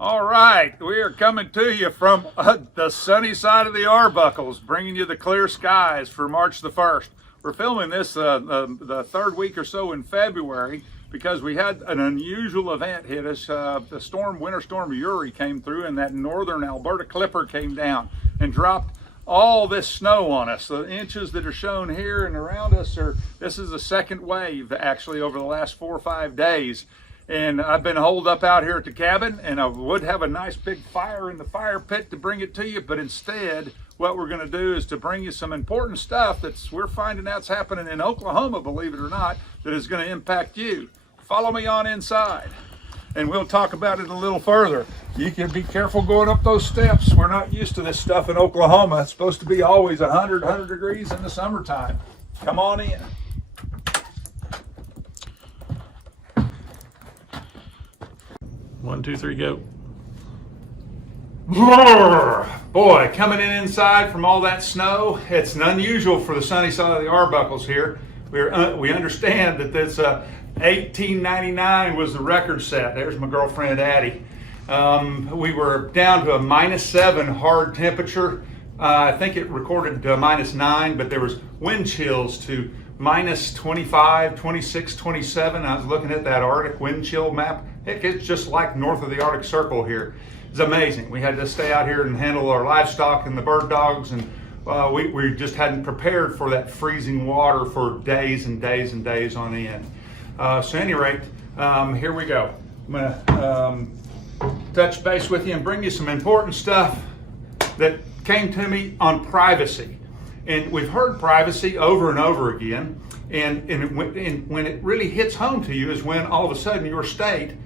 All right, we are coming to you from the sunny side of the Arbuckles, bringing you the clear skies for March the 1st. We're filming this the third week or so in February because we had an unusual event hit us. The winter storm Uri came through, and that northern Alberta Clipper came down and dropped all this snow on us. The inches that are shown here and around us this is the second wave actually over the last 4 or 5 days. And I've been holed up out here at the cabin, and I would have a nice big fire in the fire pit to bring it to you, but instead what we're going to do is to bring you some important stuff we're finding out's happening in Oklahoma, believe it or not, that is going to impact you. Follow me on inside and we'll talk about it a little further. You can be careful going up those steps. We're not used to this stuff in Oklahoma. It's supposed to be always 100 degrees in the summertime. Come on in. 1, 2, 3, go. Boy, coming inside from all that snow, it's unusual for the sunny side of the Arbuckles here. We understand that this 1899 was the record set. There's my girlfriend Addie. We were down to a -7 hard temperature. I think it recorded -9, but there was wind chills to -25, 26, 27. I was looking at that Arctic wind chill map. It's just like north of the Arctic Circle here. It's amazing. We had to stay out here and handle our livestock and the bird dogs, and we just hadn't prepared for that freezing water for days and days and days on end. So at any rate, here we go. I'm gonna touch base with you and bring you some important stuff that came to me on privacy. And we've heard privacy over and over again, and when it really hits home to you is when all of a sudden your state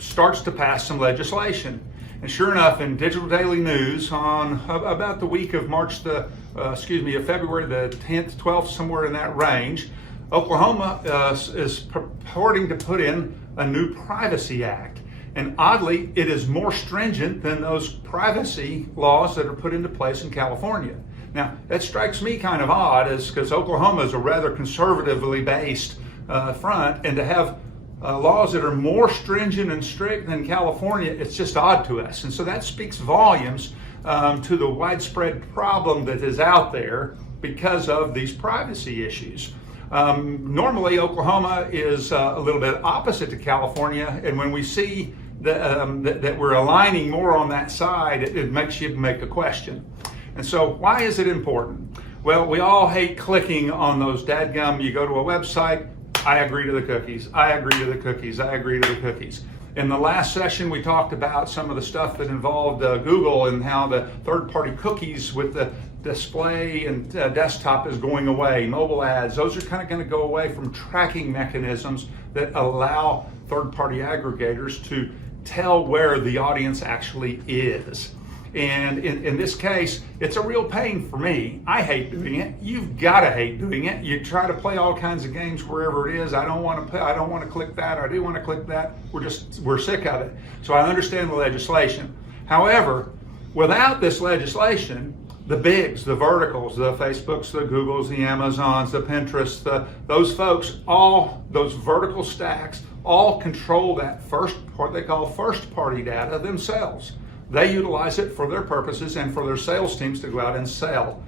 starts to pass some legislation. And sure enough, in Digital Daily News on about the week of February the 10th, 12th, somewhere in that range, Oklahoma is purporting to put in a new Privacy Act. And oddly, it is more stringent than those privacy laws that are put into place in California. Now, that strikes me kind of odd, because Oklahoma is a rather conservatively based front, and to have laws that are more stringent and strict than California, it's just odd to us. And so that speaks volumes to the widespread problem that is out there because of these privacy issues. Normally, Oklahoma is a little bit opposite to California, and when we see that we're aligning more on that side, it makes you make a question. And so why is it important? Well, we all hate clicking on those dadgum, you go to a website, I agree to the cookies, I agree to the cookies, I agree to the cookies. In the last session, we talked about some of the stuff that involved Google and how the third-party cookies with the display and desktop is going away. Mobile ads, those are kind of going to go away from tracking mechanisms that allow third-party aggregators to tell where the audience actually is. And in this case, it's a real pain for me. I hate doing it. You've got to hate doing it. You try to play all kinds of games wherever it is. I don't want to click that. I do want to click that. We're sick of it. So I understand the legislation. However, without this legislation, the bigs, the verticals, the Facebooks, the Googles, the Amazons, the Pinterests, those folks, all those vertical stacks, all control that what they call first-party data themselves. They utilize it for their purposes and for their sales teams to go out and sell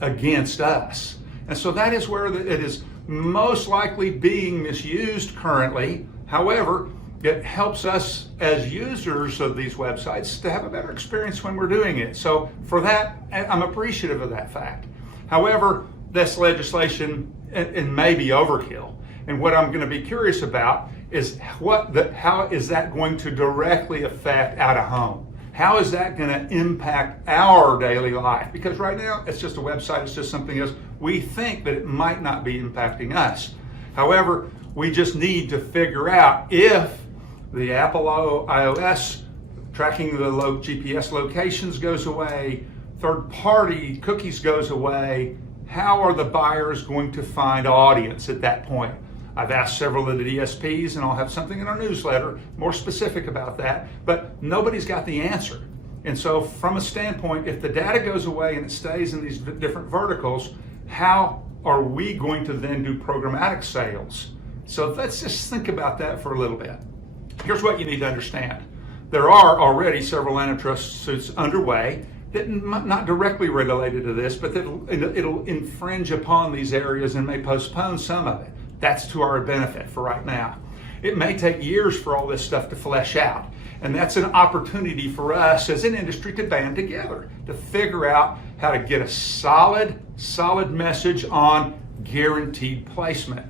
against us. And so that is where it is most likely being misused currently. However, it helps us as users of these websites to have a better experience when we're doing it. So for that, I'm appreciative of that fact. However, this legislation it may be overkill. And what I'm going to be curious about is how is that going to directly affect out of home? How is that going to impact our daily life? Because right now, it's just a website, it's just something else. We think that it might not be impacting us. However, we just need to figure out if the Apple iOS tracking the GPS locations goes away, third-party cookies goes away, how are the buyers going to find audience at that point? I've asked several of the DSPs, and I'll have something in our newsletter more specific about that, but nobody's got the answer. And so from a standpoint, if the data goes away and it stays in these different verticals, how are we going to then do programmatic sales? So let's just think about that for a little bit. Here's what you need to understand. there are already several antitrust suits underway that not directly related to this, but that it'll infringe upon these areas and may postpone some of it. That's to our benefit for right now. It may take years for all this stuff to flesh out. And that's an opportunity for us as an industry to band together, to figure out how to get a solid message on guaranteed placement.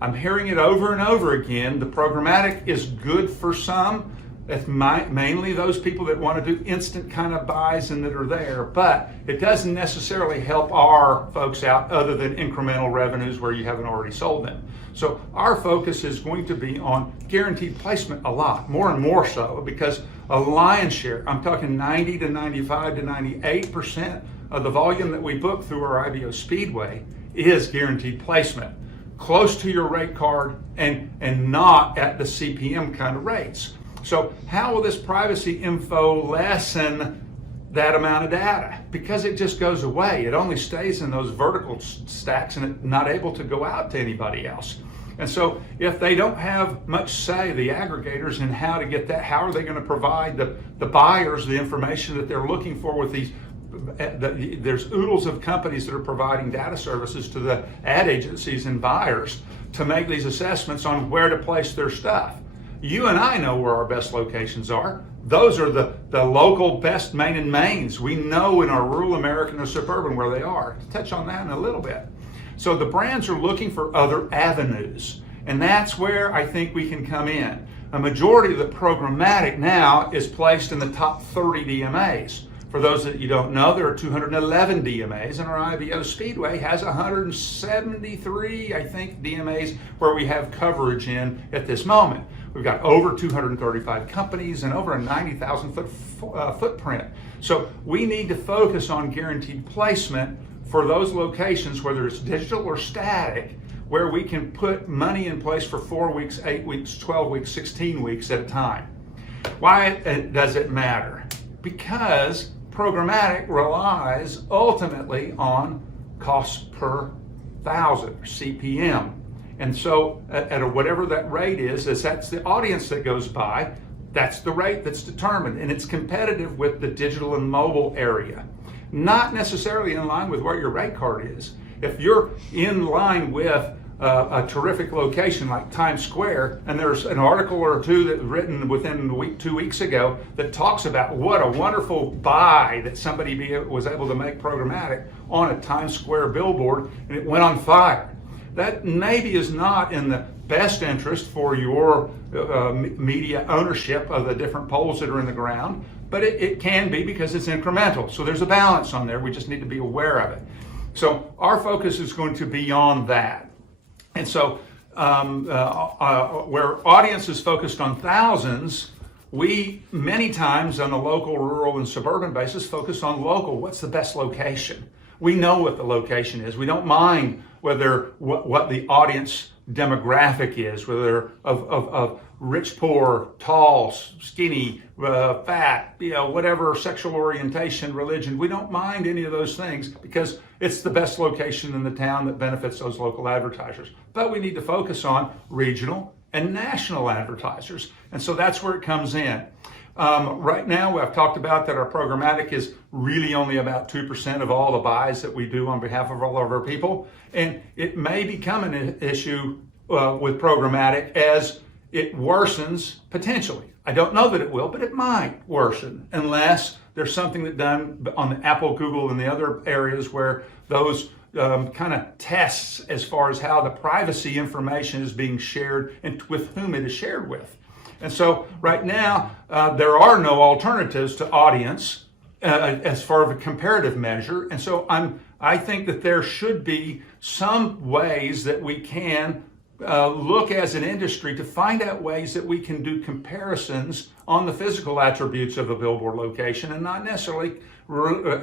I'm hearing it over and over again. The programmatic is good for some. It's mainly those people that want to do instant kind of buys and that are there, but it doesn't necessarily help our folks out other than incremental revenues where you haven't already sold them. So our focus is going to be on guaranteed placement a lot, more and more so, because a lion's share, I'm talking 90 to 95 to 98% of the volume that we book through our IBO Speedway is guaranteed placement, close to your rate card and not at the CPM kind of rates. So how will this privacy info lessen that amount of data? Because it just goes away. It only stays in those vertical stacks and it's not able to go out to anybody else. And so if they don't have much say, the aggregators, in how to get that, how are they going to provide the buyers the information that they're looking for with these? There's oodles of companies that are providing data services to the ad agencies and buyers to make these assessments on where to place their stuff. You and I know where our best locations are. Those are the local best main and mains. We know in our rural American or suburban where they are. To touch on that in a little bit. So the brands are looking for other avenues, and that's where I think we can come in. A majority of the programmatic now is placed in the top 30 DMAs. For those that you don't know, there are 211 DMAs, and our IBO Speedway has 173, I think, DMAs where we have coverage in at this moment. We've got over 235 companies and over a 90,000 foot footprint. So we need to focus on guaranteed placement for those locations, whether it's digital or static, where we can put money in place for 4 weeks, 8 weeks, 12 weeks, 16 weeks at a time. Why does it matter? Because programmatic relies ultimately on cost per thousand, or CPM. And so at whatever that rate is, as that's the audience that goes by, that's the rate that's determined. And it's competitive with the digital and mobile area. Not necessarily in line with where your rate card is. If you're in line with a terrific location like Times Square, and there's an article or two that was written within a week, 2 weeks ago, that talks about what a wonderful buy that somebody was able to make programmatic on a Times Square billboard, and it went on fire. That maybe is not in the best interest for your media ownership of the different poles that are in the ground, but it can be because it's incremental. So there's a balance on there. We just need to be aware of it. So our focus is going to be on that. And so where audience is focused on thousands, we many times on a local, rural, and suburban basis focus on local. What's the best location? We know what the location is. We don't mind whether what the audience demographic is, whether of rich, poor, tall, skinny, fat, whatever sexual orientation, religion. We don't mind any of those things because it's the best location in the town that benefits those local advertisers. But we need to focus on regional and national advertisers. And so that's where it comes in. Right now, I've talked about that our programmatic is really only about 2% of all the buys that we do on behalf of all of our people. And it may become an issue with programmatic as it worsens potentially. I don't know that it will, but it might worsen unless there's something that's done on the Apple, Google, and the other areas where those kind of tests as far as how the privacy information is being shared and with whom it is shared with. And so right now, there are no alternatives to audience as far as a comparative measure. And so I think that there should be some ways that we can look as an industry to find out ways that we can do comparisons on the physical attributes of a billboard location and not necessarily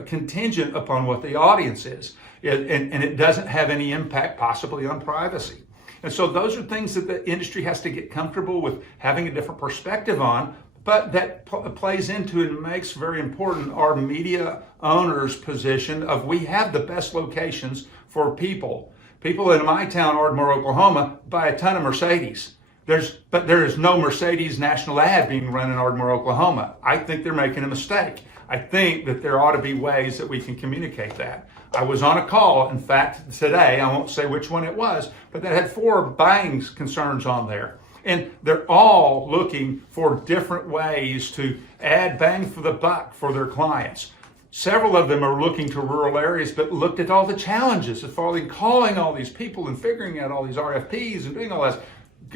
contingent upon what the audience is. And it doesn't have any impact possibly on privacy. And so those are things that the industry has to get comfortable with having a different perspective on, but that plays into and makes very important our media owners' position of we have the best locations for people. People in my town, Ardmore, Oklahoma, buy a ton of Mercedes. But there is no Mercedes national ad being run in Ardmore, Oklahoma. I think they're making a mistake. I think that there ought to be ways that we can communicate that. I was on a call, in fact, today, I won't say which one it was, but that had 4 buying concerns on there. And they're all looking for different ways to add bang for the buck for their clients. Several of them are looking to rural areas, but looked at all the challenges of calling all these people and figuring out all these RFPs and doing all that,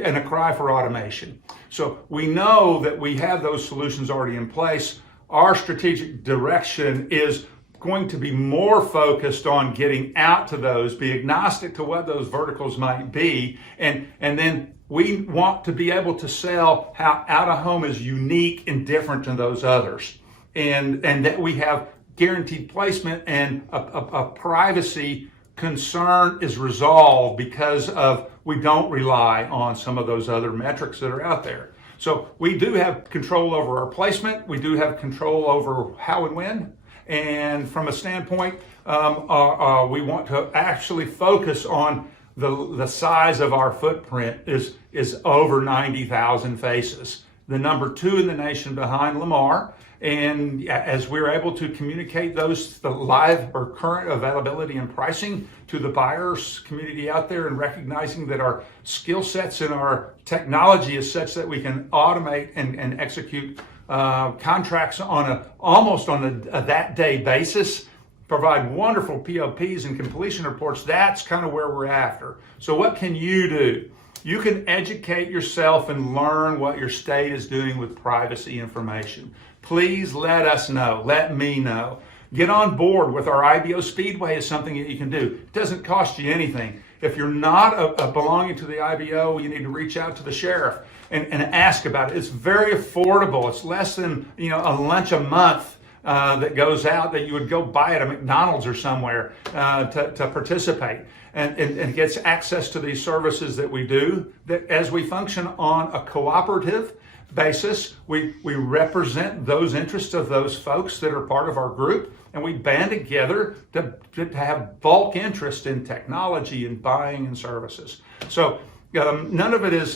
and a cry for automation. So we know that we have those solutions already in place. Our strategic direction is going to be more focused on getting out to those, be agnostic to what those verticals might be, and then we want to be able to sell how out-of-home is unique and different than those others, and that we have guaranteed placement and a privacy concern is resolved because of we don't rely on some of those other metrics that are out there. So we do have control over our placement. We do have control over how and when. And from a standpoint, we want to actually focus on the size of our footprint is over 90,000 faces. The number 2 in the nation behind Lamar. And as we're able to communicate the live or current availability and pricing to the buyers community out there, and recognizing that our skill sets and our technology is such that we can automate and execute contracts on almost on a that day basis, provide wonderful POPs and completion reports, that's kind of where we're after. So what can you do? You can educate yourself and learn what your state is doing with privacy information. Please let us know. Let me know. Get on board with our IBO Speedway is something that you can do. It doesn't cost you anything. If you're not belonging to the IBO, you need to reach out to the sheriff and ask about it. It's very affordable. It's less than a lunch a month that goes out that you would go buy at a McDonald's or somewhere to participate. And gets access to these services that we do, that as we function on a cooperative basis, we represent those interests of those folks that are part of our group, and we band together to have bulk interest in technology and buying and services. So none of it is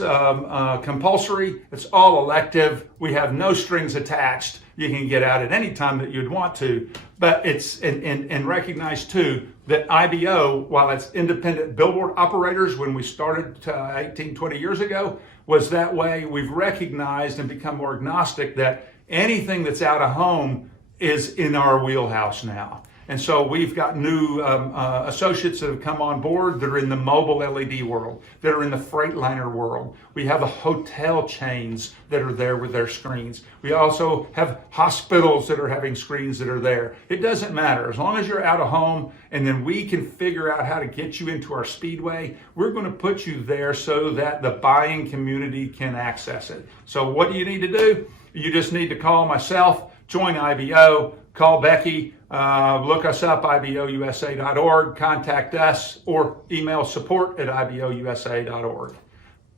compulsory. It's all elective. We have no strings attached. You can get out at any time that you'd want to, but it's and recognize too that IBO, while it's independent billboard operators when we started 18, 20 years ago, was that way. We've recognized and become more agnostic that anything that's out of home is in our wheelhouse now. And so we've got new associates that have come on board that are in the mobile LED world, that are in the Freightliner world. We have hotel chains that are there with their screens. We also have hospitals that are having screens that are there. It doesn't matter. As long as you're out of home, and then we can figure out how to get you into our Speedway, we're going to put you there so that the buying community can access it. So what do you need to do? You just need to call myself, join IBO, call Becky, look us up, ibousa.org, contact us, or email support@ibousa.org.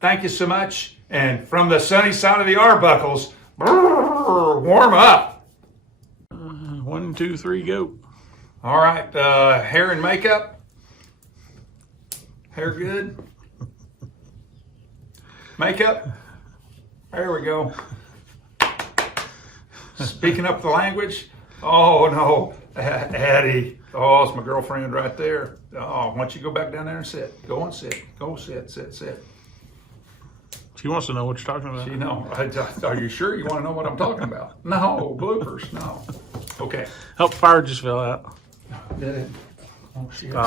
Thank you so much. And from the sunny side of the Arbuckles, warm up. 1, 2, 3, go. All right, hair and makeup. Hair good. Makeup. There we go. Speaking up the language. Oh no, Addie. Oh, it's my girlfriend right there. Oh, why don't you go back down there and sit? Go and sit. Go sit. She wants to know what you're talking about. You know, are you sure you want to know what I'm talking about? No, bloopers, no. Okay. Help, fire just fell out. Did it? Oh, shit.